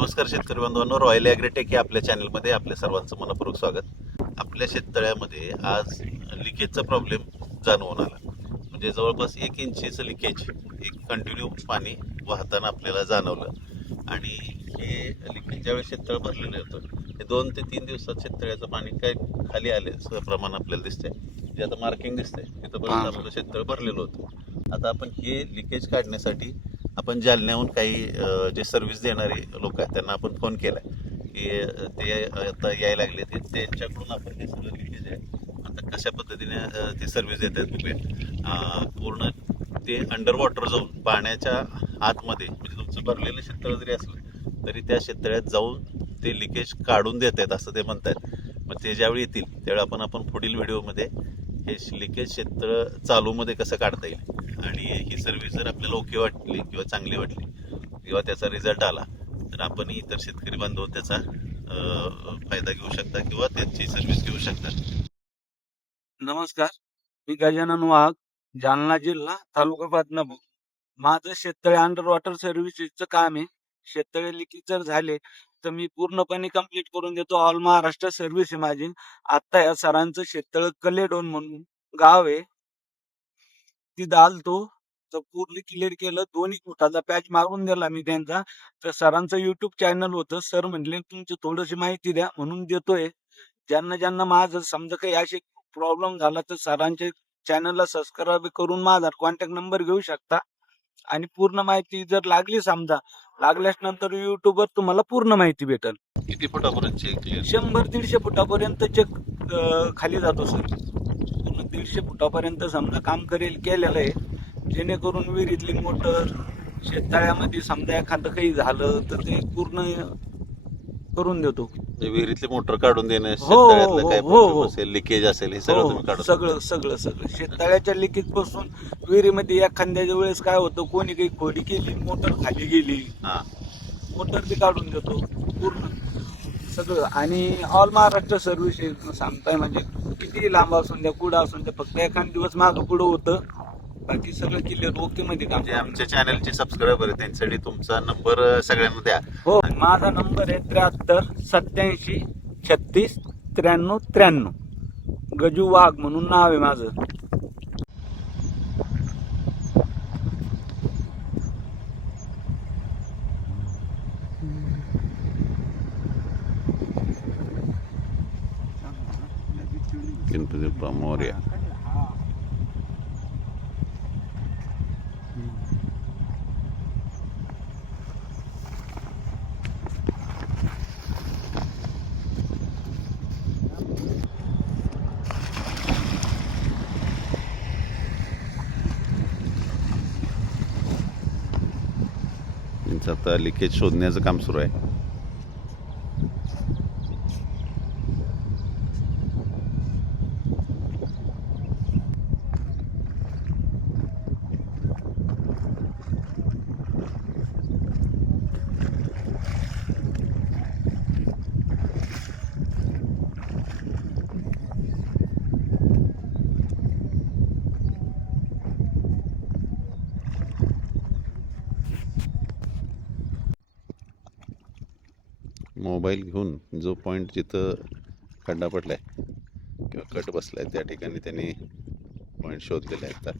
नमस्कार शेतकरी बांधवांनो रॉयल ॲग्रेटेक या आपल्या चॅनलमध्ये आपल्या सर्वांचं मनपूर्वक स्वागत. आपल्या शेततळ्यामध्ये आज लिकेजचा प्रॉब्लेम जाणवून आला. म्हणजे जवळपास एक इंचीचं लिकेज एक कंटिन्यू पाणी वाहताना आपल्याला जाणवलं. आणि हे लिकेज ज्यावेळेस शेततळ भरलेलं होतं हे दोन ते तीन दिवसात शेततळ्याचं पाणी काय खाली आल्याचं प्रमाण आपल्याला दिसतंय. जे आता मार्किंग दिसतंय तिथपर्यंत हा. आपलं शेततळ भरलेलं होतं. आता आपण हे लिकेज काढण्यासाठी आपण जालन्याहून काही जे सर्व्हिस देणारे लोक आहेत त्यांना आपण फोन केला की ते आता यायला लागले ते त्यांच्याकडून आपण हे सगळं लिकेज आहे. आता कशा पद्धतीने ते सर्व्हिस देत आहेत बघूया पूर्ण ते अंडर वॉटर जाऊन पाण्याच्या आतमध्ये म्हणजे तुमचं भरलेलं शेततळ जरी असलं तरी त्या शेततळ्यात जाऊन ते लिकेज काढून देत आहेत असं ते म्हणतात मग ते ज्यावेळी येतील त्यावेळी आपण आपण पुढील व्हिडिओमध्ये हे लिकेज क्षेत्र चालूमध्ये कसं काढता येईल? आणि ही सर्व्हिस जर आपल्याला ओके वाटली किंवा चांगली वाटली किंवा त्याचा रिझल्ट आला तर आपण इतर शेतकरी बांधव त्याचा फायदा घेऊ शकता किंवा त्याची सर्व्हिस घेऊ शकता. नमस्कार. मी गजानन वाघ जालना जिल्हा तालुका बदनापूर माझं शेततळे अंडर वॉटर सर्व्हिसेसचं काम आहे. शेततळे लिखित जर झाले तर मी पूर्णपणे कंप्लीट करून देतो. ऑल महाराष्ट्र सर्व्हिस आहे माझी. आता या सरांचं शेततळ कलेडोन म्हणून गाव आहे. तिथं आलतो तर पूर्ण क्लिअर केलं दोन्ही फुटाचा पॅच मारून दिला मी त्यांचा. तर सरांचं युट्यूब चॅनल होतं. सर म्हणले तुमची थोडीशी माहिती द्या म्हणून देतोय. ज्यांना ज्यांना माझं समजा काही असे प्रॉब्लेम झाला तर सरांचे चॅनलला सबस्क्राईब करून माझा कॉन्टॅक्ट नंबर घेऊ शकता. आणि पूर्ण माहिती जर लागली समजा लागल्याच नंतर युट्यूबवर तुम्हाला पूर्ण माहिती भेटेल. किती फुटापर्यंतचे क्लिअर शंभर दीडशे फुटापर्यंत चेक खाली जातो सर. दीडशे फुटापर्यंत समजा काम करेल केलेलं आहे. जेणेकरून विहिरीतली मोटर शेततळ्यामध्ये समजा एखादं काही झालं तर ते पूर्ण करून देतो. विहिरीतली मोटर काढून देणं हो, शेततळ्यातलं काय हो, हो. असेल लिकेज असेल हे सगळं हो, तुम्ही सगळं सगळं सगळं. शेततळ्याच्या लिकेजपासून विहिरीमध्ये एखाद्याच्या वेळेस काय होतं कोणी काही खोडी केली मोटर खाली गेली हा. मोटर बी काढून देतो पूर्ण. सगळं. आणि ऑल महाराष्ट्र सर्व्हिसेस सांगताय म्हणजे किती लांब असून द्या कुठं असून द्या फक्त एखाद दिवस मागं पुढं होतं. बाकी सगळं क्लिअर ओके मध्ये काम म्हणजे आमच्या चॅनलचे सबस्क्रायबर आहे त्यांच्यासाठी तुमचा नंबर सगळ्यांना द्या. हो माझा नंबर आहे त्र्याहत्तर सत्याऐंशी छत्तीस त्र्याण्णव त्र्याण्णव. गजू वाघ म्हणून नाव आहे माझं. गणपती बाप्पा मोरया त्यांचं आता लिकेज शोधण्याचं काम सुरू आहे मोबाईल घेऊन जो पॉईंट जिथं खड्डा पडला आहे किंवा कट बसला आहे त्या ठिकाणी त्यांनी पॉईंट शोधलेला आहेत. आता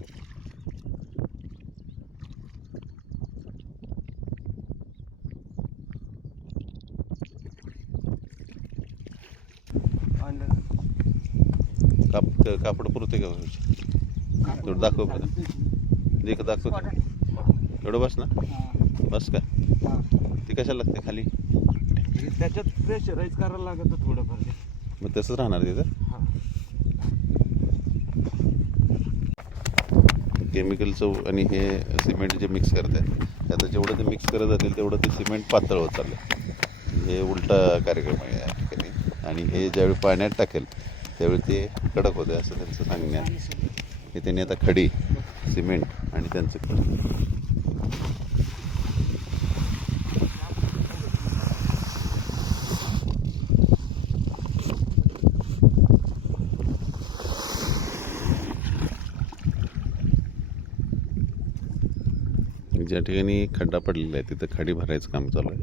काप कापड पुरते का थोडं दाखव बरं. देख दाखव. एवढं बस ना. बस का? ते कशाला लागते खाली? त्याच्यात प्रेशराईज करायला लागत थोडंफार ते. मग तसंच राहणार तिथं हा. केमिकलचं आणि हे सिमेंट जे मिक्स करत आहे आता जेवढं ते मिक्स करत जातील तेवढं ते सिमेंट पातळ होत चाललं हे उलटा कार्यक्रम आहे या ठिकाणी. आणि हे ज्यावेळी पाण्यात टाकेल त्यावेळी ते कडक होते असं त्यांचं सांगण्यात. हे त्यांनी आता खडी सिमेंट आणि त्यांचं ज्या ठिकाणी खड्डा पडलेला आहे तिथं खाडी भरायचं काम चालू आहे.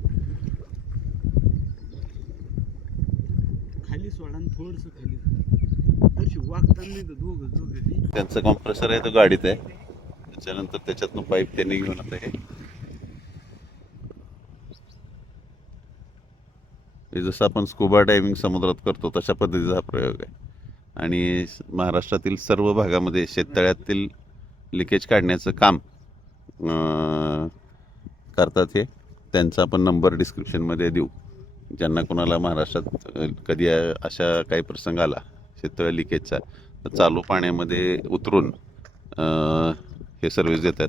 त्यांचं कॉम्प्रेसर आहे तो गाडीत आहे. त्याच्यानंतर त्याच्यातनं पाईप त्यांनी घेऊन आता आहे जसं आपण स्कुबा डायव्हिंग समुद्रात करतो तशा पद्धतीचा हा प्रयोग आहे. आणि महाराष्ट्रातील सर्व भागामध्ये शेततळ्यातील लिकेज काढण्याचं काम करतात हे. त्यांचा आपण नंबर डिस्क्रिप्शनमध्ये देऊ. ज्यांना कोणाला महाराष्ट्रात कधी अशा काही प्रसंग आला शेततळ्या लिकेजचा तर चालू पाण्यामध्ये उतरून हे सर्विस देतात.